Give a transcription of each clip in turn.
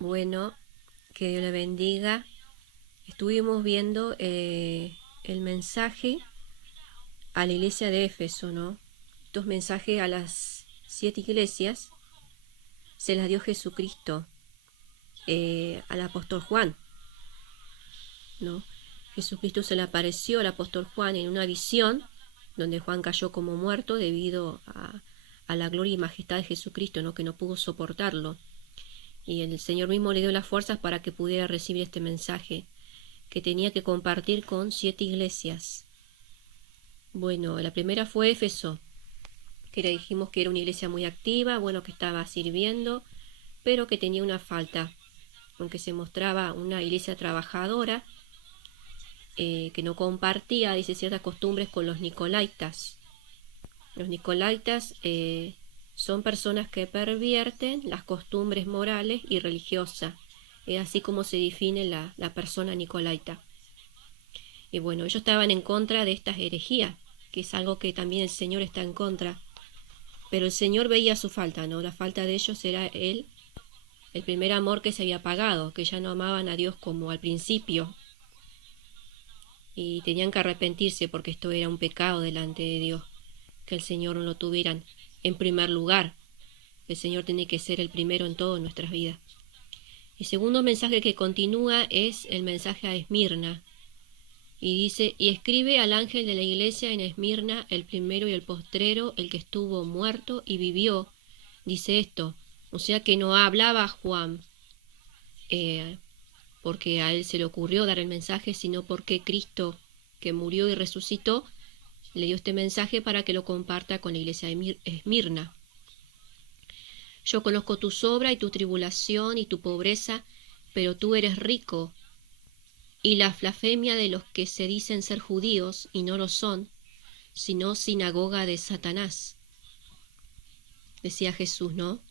Bueno, que Dios le bendiga. Estuvimos viendo el mensaje a la iglesia de Éfeso, ¿no? Estos mensajes a las 7 iglesias se las dio Jesucristo al apóstol Juan, ¿no? Jesucristo se le apareció al apóstol Juan en una visión donde Juan cayó como muerto debido a la gloria y majestad de Jesucristo, ¿no? Que no pudo soportarlo. Y el Señor mismo le dio las fuerzas para que pudiera recibir este mensaje que tenía que compartir con 7 iglesias. Bueno, la primera fue Éfeso, que le dijimos que era una iglesia muy activa, bueno, que estaba sirviendo, pero que tenía una falta, aunque se mostraba una iglesia trabajadora, que no compartía, dice, ciertas costumbres con los nicolaitas. Los nicolaitas son personas que pervierten las costumbres morales y religiosas. Es así como se define la persona nicolaita. Y bueno, ellos estaban en contra de estas herejías, que es algo que también el Señor está en contra. Pero el Señor veía su falta, ¿no? La falta de ellos era el primer amor que se había apagado, que ya no amaban a Dios como al principio. Y tenían que arrepentirse porque esto era un pecado delante de Dios, que el Señor no lo tuvieran en primer lugar. El Señor tiene que ser el primero en todo en nuestras vidas. El segundo mensaje que continúa es el mensaje a Esmirna. Y dice, y escribe al ángel de la iglesia en Esmirna, el primero y el postrero, el que estuvo muerto y vivió. Dice esto, o sea que no hablaba Juan, porque a él se le ocurrió dar el mensaje, sino porque Cristo, que murió y resucitó, le dio este mensaje para que lo comparta con la iglesia de Esmirna. Yo conozco tu obra y tu tribulación y tu pobreza, pero tú eres rico, y la blasfemia de los que se dicen ser judíos y no lo son, sino sinagoga de Satanás. Decía Jesús, ¿no?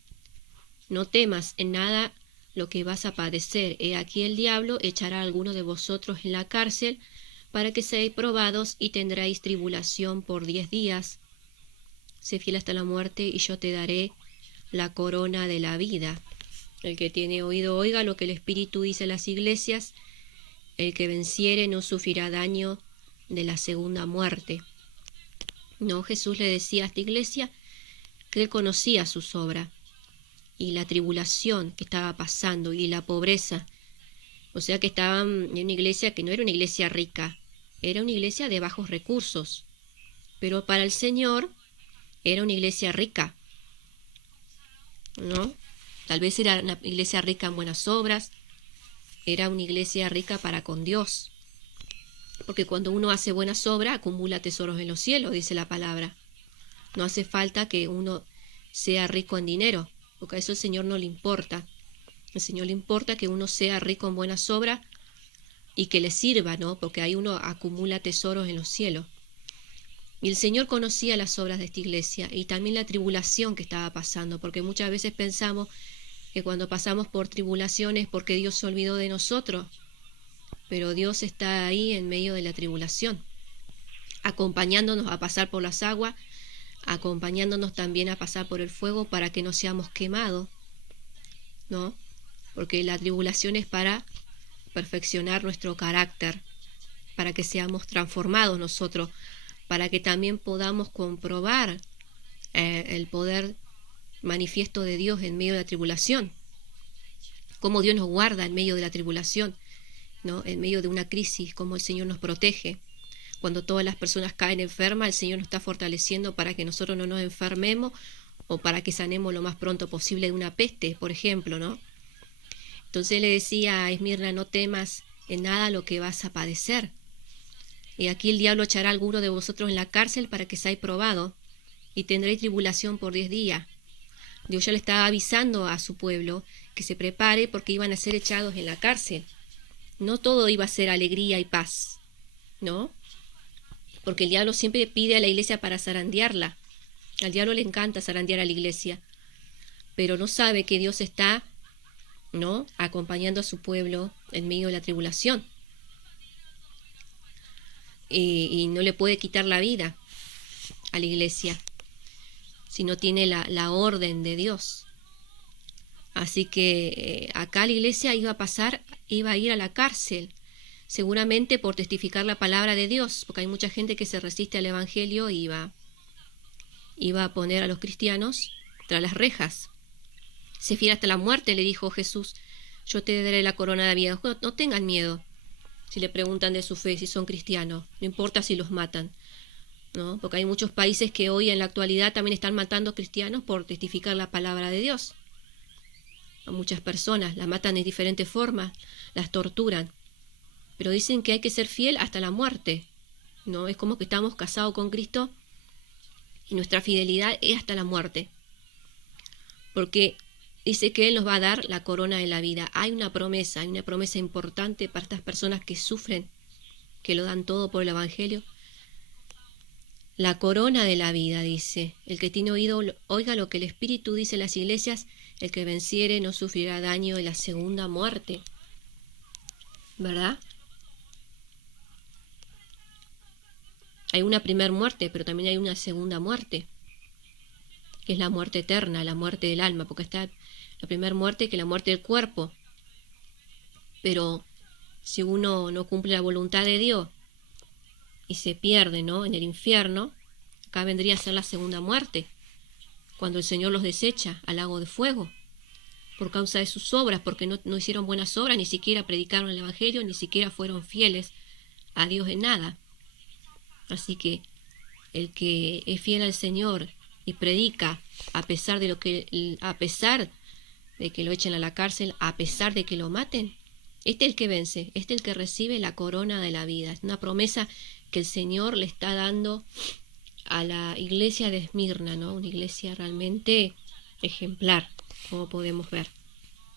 No temas en nada lo que vas a padecer. He aquí el diablo echará a alguno de vosotros en la cárcel para que seáis probados y tendréis tribulación por 10 días. Sé fiel hasta la muerte y yo te daré la corona de la vida. El que tiene oído oiga lo que el Espíritu dice a las iglesias. El que venciere no sufrirá daño de la segunda muerte. No, Jesús le decía a esta iglesia que él conocía sus obras y la tribulación que estaba pasando y la pobreza. O sea que estaban en una iglesia que no era una iglesia rica, era una iglesia de bajos recursos. Pero para el Señor era una iglesia rica, ¿no? Tal vez era una iglesia rica en buenas obras, era una iglesia rica para con Dios. Porque cuando uno hace buenas obras, acumula tesoros en los cielos, dice la palabra. No hace falta que uno sea rico en dinero, porque a eso el Señor no le importa. Al Señor le importa que uno sea rico en buenas obras y que le sirva, ¿no? Porque ahí uno acumula tesoros en los cielos. Y el Señor conocía las obras de esta iglesia y también la tribulación que estaba pasando, porque muchas veces pensamos que cuando pasamos por tribulaciones es porque Dios se olvidó de nosotros, pero Dios está ahí en medio de la tribulación, acompañándonos a pasar por las aguas, acompañándonos también a pasar por el fuego para que no seamos quemados, ¿no? Porque la tribulación es para perfeccionar nuestro carácter, para que seamos transformados nosotros, para que también podamos comprobar el poder manifiesto de Dios en medio de la tribulación, cómo Dios nos guarda en medio de la tribulación, ¿no? En medio de una crisis, cómo el Señor nos protege. Cuando todas las personas caen enfermas, el Señor nos está fortaleciendo para que nosotros no nos enfermemos o para que sanemos lo más pronto posible de una peste, por ejemplo, ¿no? Entonces le decía a Esmirna, no temas en nada lo que vas a padecer. Y aquí el diablo echará a alguno de vosotros en la cárcel para que seáis probados y tendréis tribulación por 10 días. Dios ya le estaba avisando a su pueblo que se prepare porque iban a ser echados en la cárcel. No todo iba a ser alegría y paz, ¿no? Porque el diablo siempre pide a la iglesia para zarandearla. Al diablo le encanta zarandear a la iglesia, pero no sabe que Dios está, ¿no?, acompañando a su pueblo en medio de la tribulación. Y no le puede quitar la vida a la iglesia si no tiene la orden de Dios. Así que acá la iglesia iba a ir a la cárcel, seguramente por testificar la palabra de Dios, porque hay mucha gente que se resiste al evangelio y iba a poner a los cristianos tras las rejas. Sé fiel hasta la muerte, le dijo Jesús, yo te daré la corona de la vida. No tengan miedo si le preguntan de su fe, si son cristianos, no importa si los matan, ¿no? Porque hay muchos países que hoy en la actualidad también están matando cristianos por testificar la palabra de Dios. A muchas personas las matan de diferentes formas, las torturan, pero dicen que hay que ser fiel hasta la muerte, ¿no? Es como que estamos casados con Cristo y nuestra fidelidad es hasta la muerte, porque dice que Él nos va a dar la corona de la vida. Hay una promesa importante para estas personas que sufren, que lo dan todo por el evangelio. La corona de la vida, dice, el que tiene oído, oiga lo que el Espíritu dice en las iglesias, el que venciere no sufrirá daño de la segunda muerte. ¿Verdad? Hay una primera muerte, pero también hay una segunda muerte, que es la muerte eterna, la muerte del alma, porque está la primera muerte, que es la muerte del cuerpo. Pero si uno no cumple la voluntad de Dios y se pierde, ¿no?, en el infierno, acá vendría a ser la segunda muerte, cuando el Señor los desecha al lago de fuego, por causa de sus obras, porque no hicieron buenas obras, ni siquiera predicaron el Evangelio, ni siquiera fueron fieles a Dios en nada. Así que el que es fiel al Señor y predica, a pesar de que lo echen a la cárcel, a pesar de que lo maten, este es el que vence, este es el que recibe la corona de la vida. Es una promesa que el Señor le está dando a la iglesia de Esmirna, ¿no? Una iglesia realmente ejemplar, como podemos ver.